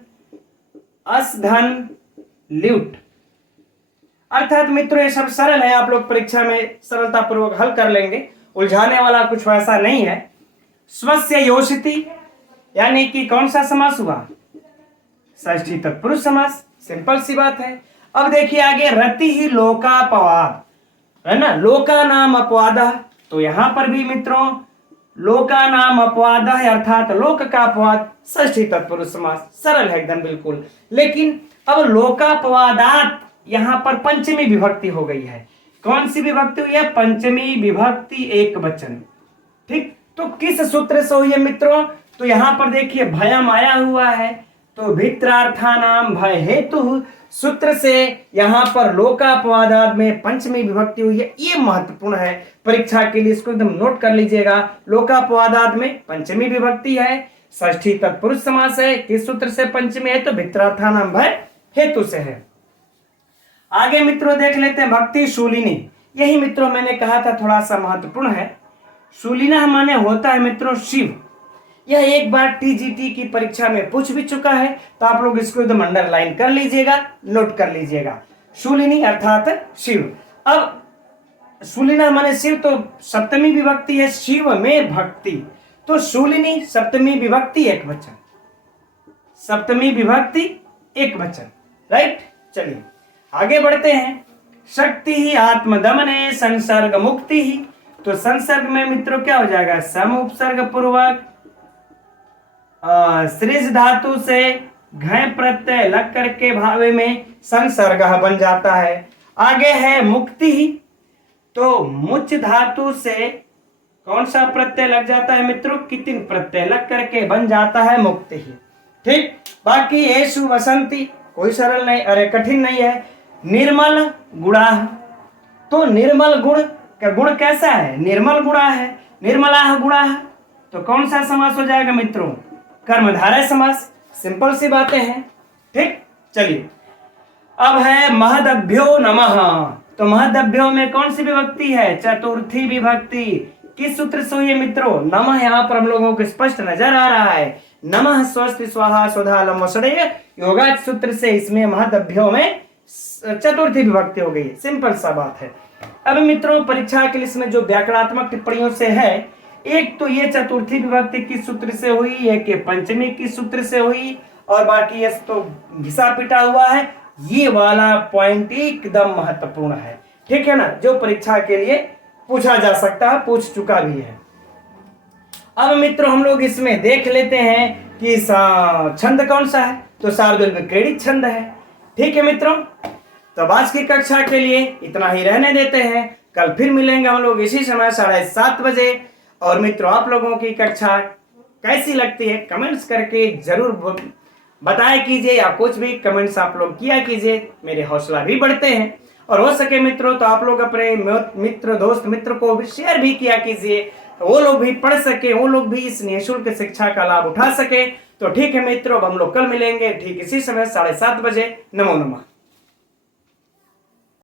असधन ल्यूट, अर्थात मित्रों ये सब सरल है, आप लोग परीक्षा में सरलता पूर्वक हल कर लेंगे, उलझाने वाला कुछ वैसा नहीं है। स्वस्य योषिति यानी कि कौन सा समास हुआ, षष्ठी तत्पुरुष समास, सिंपल सी बात है। अब देखिए आगे, रति ही लोकापवाद, है ना, लोका नाम अपवाद, तो यहां पर भी मित्रों लोका नाम अपवाद है अर्थात लोक का अपवाद, षष्ठी तत्पुरुष समास, सरल है एकदम बिल्कुल। लेकिन अब लोकापवादात यहां पर पंचमी विभक्ति हो गई है। कौन सी विभक्ति हुई है, पंचमी विभक्ति एक वचन। ठीक, तो किस सूत्र से हुई है मित्रों, तो यहां पर देखिए भयम आया हुआ है, तो भित्रार्थानाम भय हेतु सूत्र से यहां पर लोकापवादात में पंचमी विभक्ति हुई है। ये महत्वपूर्ण है परीक्षा के लिए, इसको एकदम नोट कर लीजिएगा। लोकापवादात में पंचमी विभक्ति है, षष्ठी तत्पुरुष समास है, किस सूत्र से पंचमी है, तो भित्रार्थानाम भय हेतु से है। आगे मित्रों देख लेते हैं भक्ति शूलिनी, यही मित्रों मैंने कहा था थोड़ा सा महत्वपूर्ण है। शूलिना माने होता है मित्रों शिव, यह एक बार टीजीटी की परीक्षा में पूछ भी चुका है, तो आप लोग इसको एकदम अंडरलाइन कर लीजिएगा, नोट कर लीजिएगा। शूलिनी अर्थात शिव। अब शूलिना माने शिव, तो सप्तमी विभक्ति है, शिव में भक्ति, तो शूलिनी सप्तमी विभक्ति एक वचन, सप्तमी विभक्ति एक वचन, राइट। चलिए आगे बढ़ते हैं। शक्ति ही आत्मदमने संसर्ग मुक्ति ही, तो संसर्ग में मित्रों क्या हो जाएगा, सम उपसर्ग पूर्वक सृज धातु से घय प्रत्यय लग करके भावे में संसर्ग बन जाता है। आगे है मुक्ति ही, तो मुच धातु से कौन सा प्रत्यय लग जाता है मित्रों, कितिन प्रत्यय लग करके बन जाता है मुक्ति ही। ठीक, बाकी येषु वसंती कोई सरल नहीं, अरे कठिन नहीं है। निर्मल गुणाः, तो निर्मल गुण का गुण कैसा है, निर्मल गुणा है, निर्मलाः गुणाः, तो कौन सा समास हो जाएगा मित्रों, कर्मधारय समास। सिंपल सी बातें हैं। ठीक, चलिए अब है महदभ्यो नमः, तो महदभ्यो में कौन सी विभक्ति है, चतुर्थी विभक्ति। किस सूत्र से हुई है मित्रों, नमः, यहाँ पर हम लोगों को स्पष्ट नजर आ रहा है, नमः स्वस्ति स्वाहा स्वधा लम वसुदेव योगाच सूत्र से इसमें महदभ्यो में चतुर्थी विभक्ति हो गई। सिंपल सा बात है। अब मित्रों परीक्षा के लिए इसमें जो व्याकरणात्मक टिप्पणियों से है, एक तो ये चतुर्थी विभक्ति किस सूत्र से हुई, एक के पंचमी किस सूत्र से हुई, और बाकी ये तो घिसा पिटा हुआ है। ये वाला पॉइंट एकदम महत्वपूर्ण है, ठीक है ना, जो परीक्षा के लिए पूछा जा सकता है, पूछ चुका भी है। अब मित्रों हम लोग इसमें देख लेते हैं कि छंद कौन सा है, तो शार्दूल विक्रीडित छंद है। ठीक है मित्रों, तो आज की कक्षा के लिए इतना ही रहने देते हैं। कल फिर मिलेंगे हम लोग इसी समय 7:30 बजे। और मित्रों आप लोगों की कक्षा कैसी लगती है कमेंट्स करके जरूर बताया कीजिए, या कुछ भी कमेंट्स आप लोग किया कीजिए, मेरे हौसला भी बढ़ते हैं। और हो सके मित्रों तो आप लोग अपने मित्र दोस्त मित्र को भी शेयर भी किया कीजिए, वो लोग भी पढ़ सके, वो लोग भी इस निःशुल्क शिक्षा का लाभ उठा सके। तो ठीक है मित्रों, अब हम लोग कल मिलेंगे ठीक इसी समय 7:30 बजे। नमो नमः।